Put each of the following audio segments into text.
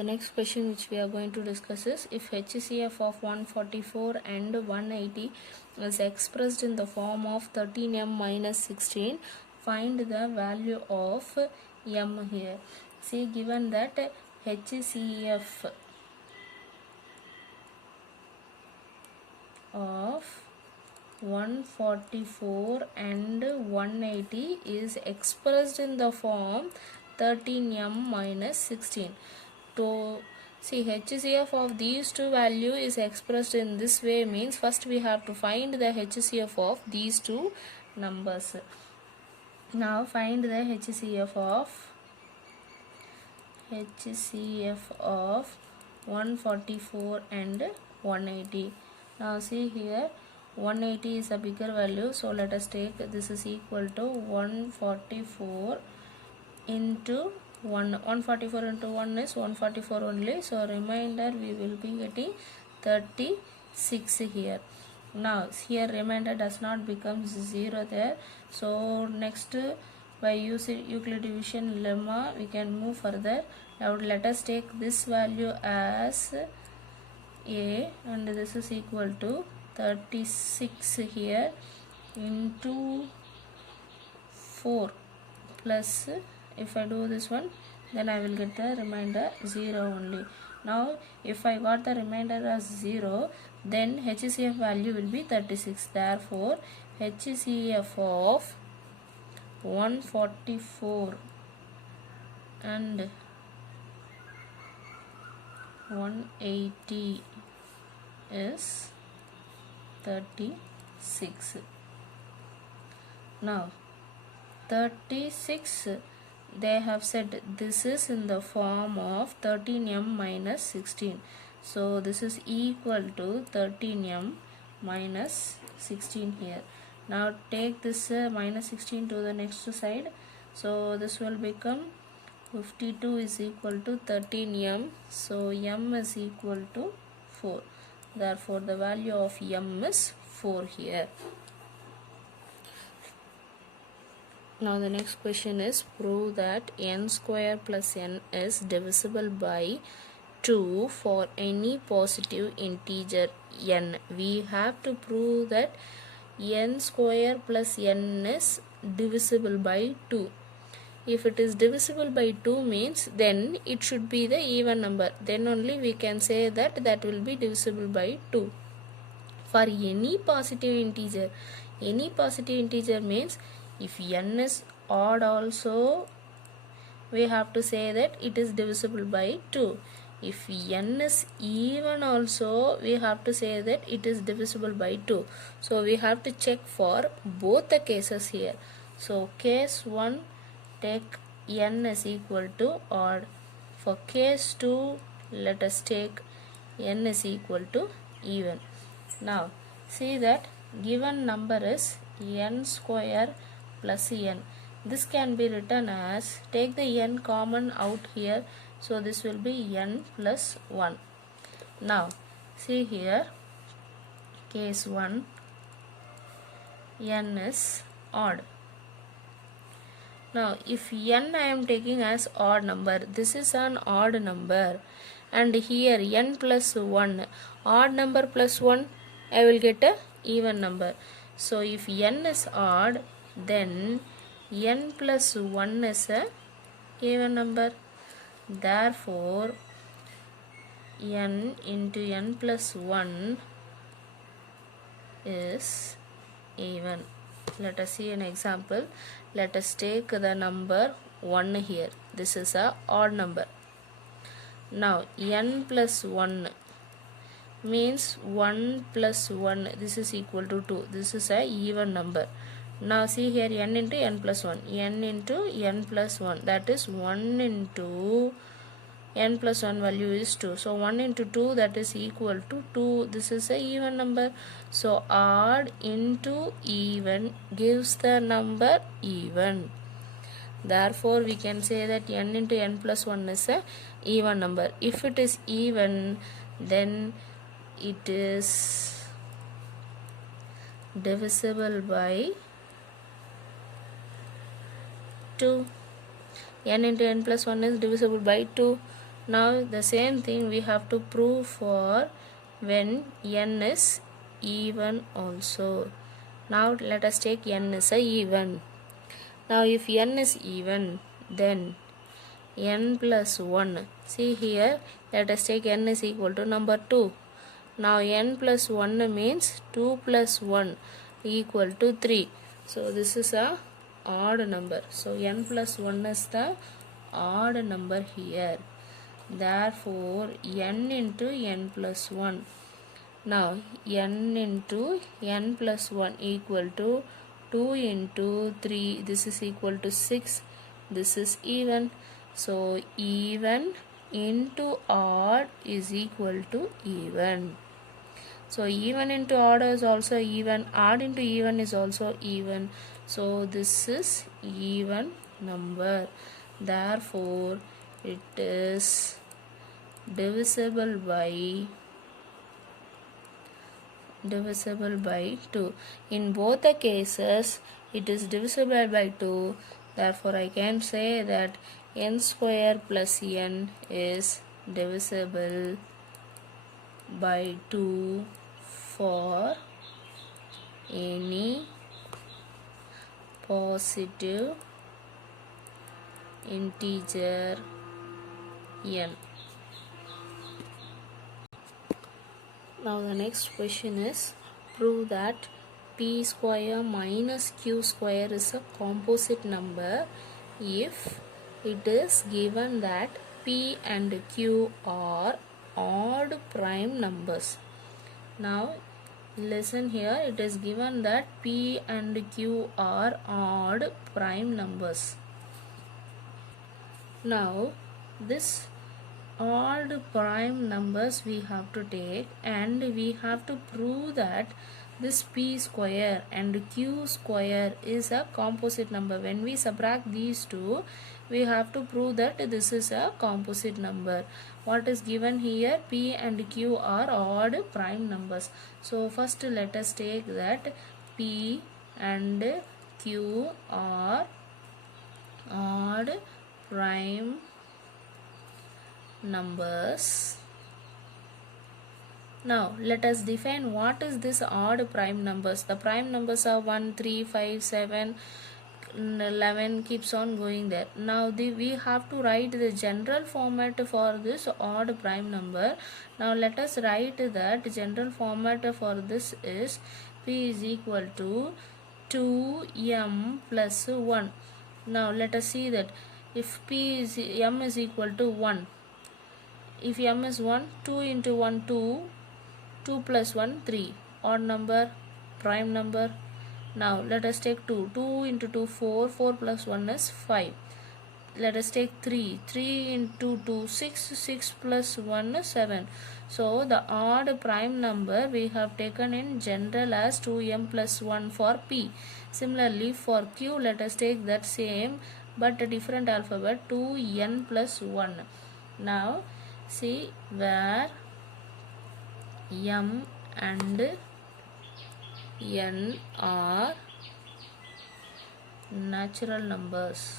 The next question which we are going to discuss is, if HCF of 144 and 180 is expressed in the form of 13m minus 16, find the value of m here. See, given that HCF of 144 and 180 is expressed in the form 13m minus 16. To see, HCF of these two value is expressed in this way means first we have to find the HCF of these two numbers. Now find the HCF of 144 and 180. Now see here, 180 is a bigger value, so let us take this is equal to 144 into 1. 144 into 1 is 144 only, so remainder we will be getting 36 here. Now here remainder does not become 0 there, so next by using Euclid division lemma we can move further. Now let us take this value as a, and this is equal to 36 here into 4 plus, if I do this one, then I will get the remainder 0 only. Now if I got the remainder as 0, then HCF value will be 36. Therefore HCF of 144 and 180 is 36. Now 36, they have said this is in the form of 13m minus 16, so this is equal to 13m minus 16 here. Now take this minus 16 to the next side, so this will become 52 is equal to 13m, so m is equal to 4. Therefore the value of m is 4 here. Now the next question is, prove that n square plus n is divisible by 2 for any positive integer n. We have to prove that n square plus n is divisible by 2. If it is divisible by 2 means then it should be the even number, then only we can say that that will be divisible by 2. For any positive integer means if n is odd also we have to say that it is divisible by 2. If n is even also we have to say that it is divisible by 2. So we have to check for both the cases here. So case 1, take n is equal to odd. For case 2, let us take n is equal to even. Now see that given number is n square plus n. This can be written as, take the n common out here, so this will be n plus 1. Now see here, case 1, n is odd. Now if n I am taking as odd number, this is an odd number, and here n plus 1, odd number plus 1, I will get a even number. So if n is odd, then n plus 1 is a even number. Therefore n into n plus 1 is even. Let us see an example. Let us take the number 1 here. This is a odd number. Now n plus 1 means 1 plus 1, this is equal to 2. This is a even number. Now see here, n into n plus 1, n into n plus 1, that is 1 into n plus 1 value is 2. So 1 into 2, that is equal to 2. This is a even number. So odd into even gives the number even. Therefore we can say that n into n plus 1 is a even number. If it is even, then it is divisible by 2. N into n plus 1 is divisible by 2. Now the same thing we have to prove for when n is even also. Now let us take n is a even. Now if n is even, then n plus 1. See here, let us take n is equal to number 2. Now n plus 1 means 2 plus 1 equal to 3. So this is a odd number. So n plus 1 is the odd number here. Therefore n into n plus 1. Now n into n plus 1 equal to 2 into 3. This is equal to 6. This is even. So even into odd is equal to even. So even into odd is also even. Odd into even is also even. So this is even number. Therefore it is divisible by 2. In both the cases it is divisible by 2. Therefore I can say that n square plus n is divisible by 2 for any positive integer n. Now the next question is, prove that p square minus q square is a composite number if it is given that p and q are odd prime numbers. Now listen here, it is given that p and q are odd prime numbers. Now this odd prime numbers we have to take, and we have to prove that this p square and q square is a composite number. When we subtract these two, we have to prove that this is a composite number. What is given here? P and q are odd prime numbers. So first let us take that p and q are odd prime numbers. Now let us define what is this odd prime numbers. The prime numbers are 1, 3, 5, 7, 11, keeps on going there. Now we have to write the general format for this odd prime number. Now let us write that general format for this is p is equal to 2m plus 1. Now let us see that if m is equal to 1, if m is 1, 2 into 1 2, 2 plus 1 3, odd number, prime number. Now let us take 2, 2 into 2 4, 4 plus 1 is 5. Let us take 3, 3 into 2 6, 6 plus 1 is 7. So the odd prime number we have taken in general as 2m plus 1 for p. Similarly for q, let us take that same but a different alphabet, 2n plus 1. Now see where m and n are natural numbers.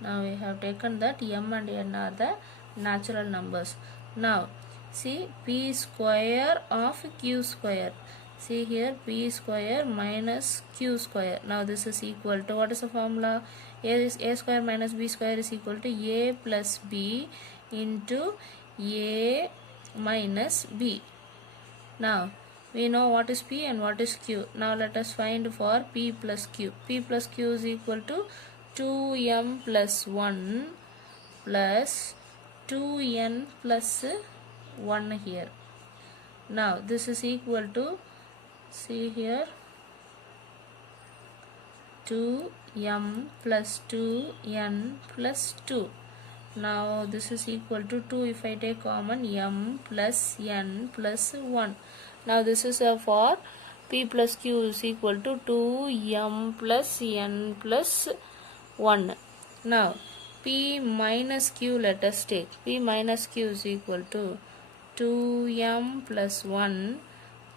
Now we have taken that m and n are the natural numbers. Now see p square of q square. See here, p square minus q square. Now this is equal to, what is the formula? A square minus b square is equal to a plus b into a minus b. Now we know what is p and what is q. Now let us find for p plus q. P plus q is equal to 2m plus 1 plus 2n plus 1 here. Now this is equal to, see here, 2m plus 2n plus 2. Now this is equal to 2 if I take common, m plus n plus 1. Now this is for p plus q is equal to 2m plus n plus 1. Now p minus q let us take. P minus q is equal to 2m plus 1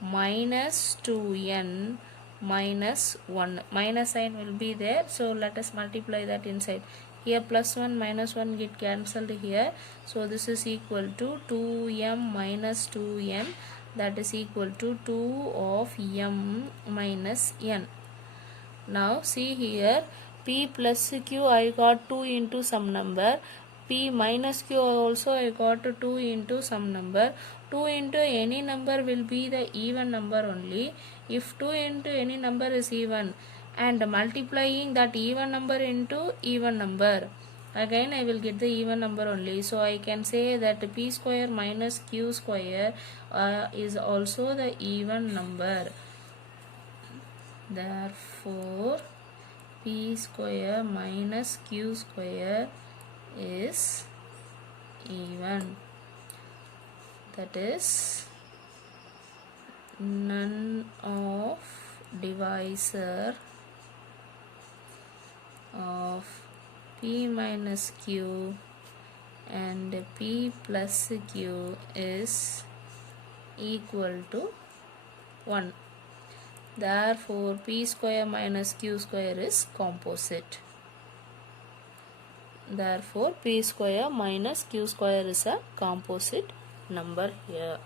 minus 2n minus 1. Minus sign will be there, so let us multiply that inside. Here plus 1 minus 1 get cancelled here. So this is equal to 2m minus 2n, that is equal to 2 of m minus n. Now see here, p plus q I got 2 into some number, p minus q also I got 2 into some number. 2 into any number will be the even number only. If 2 into any number is even, and multiplying that even number into even number, again I will get the even number only. So I can say that p square minus q square is also the even number. Therefore p square minus q square is even. That is, none of divisor of p minus q and p plus q is equal to 1. Therefore p square minus q square is composite. Therefore p square minus q square is a composite number here.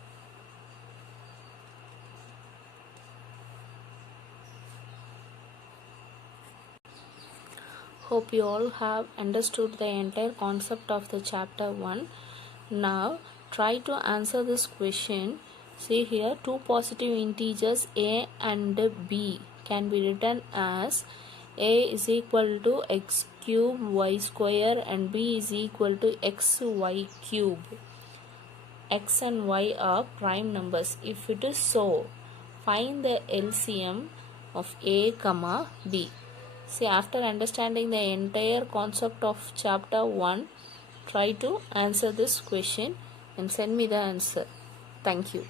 Hope you all have understood the entire concept of the chapter 1. Now try to answer this question. See here, two positive integers a and b can be written as a is equal to x cube y square and b is equal to xy cube. X and y are prime numbers. If it is so, find the LCM of a comma b. See, after understanding the entire concept of chapter 1, try to answer this question and send me the answer. Thank you.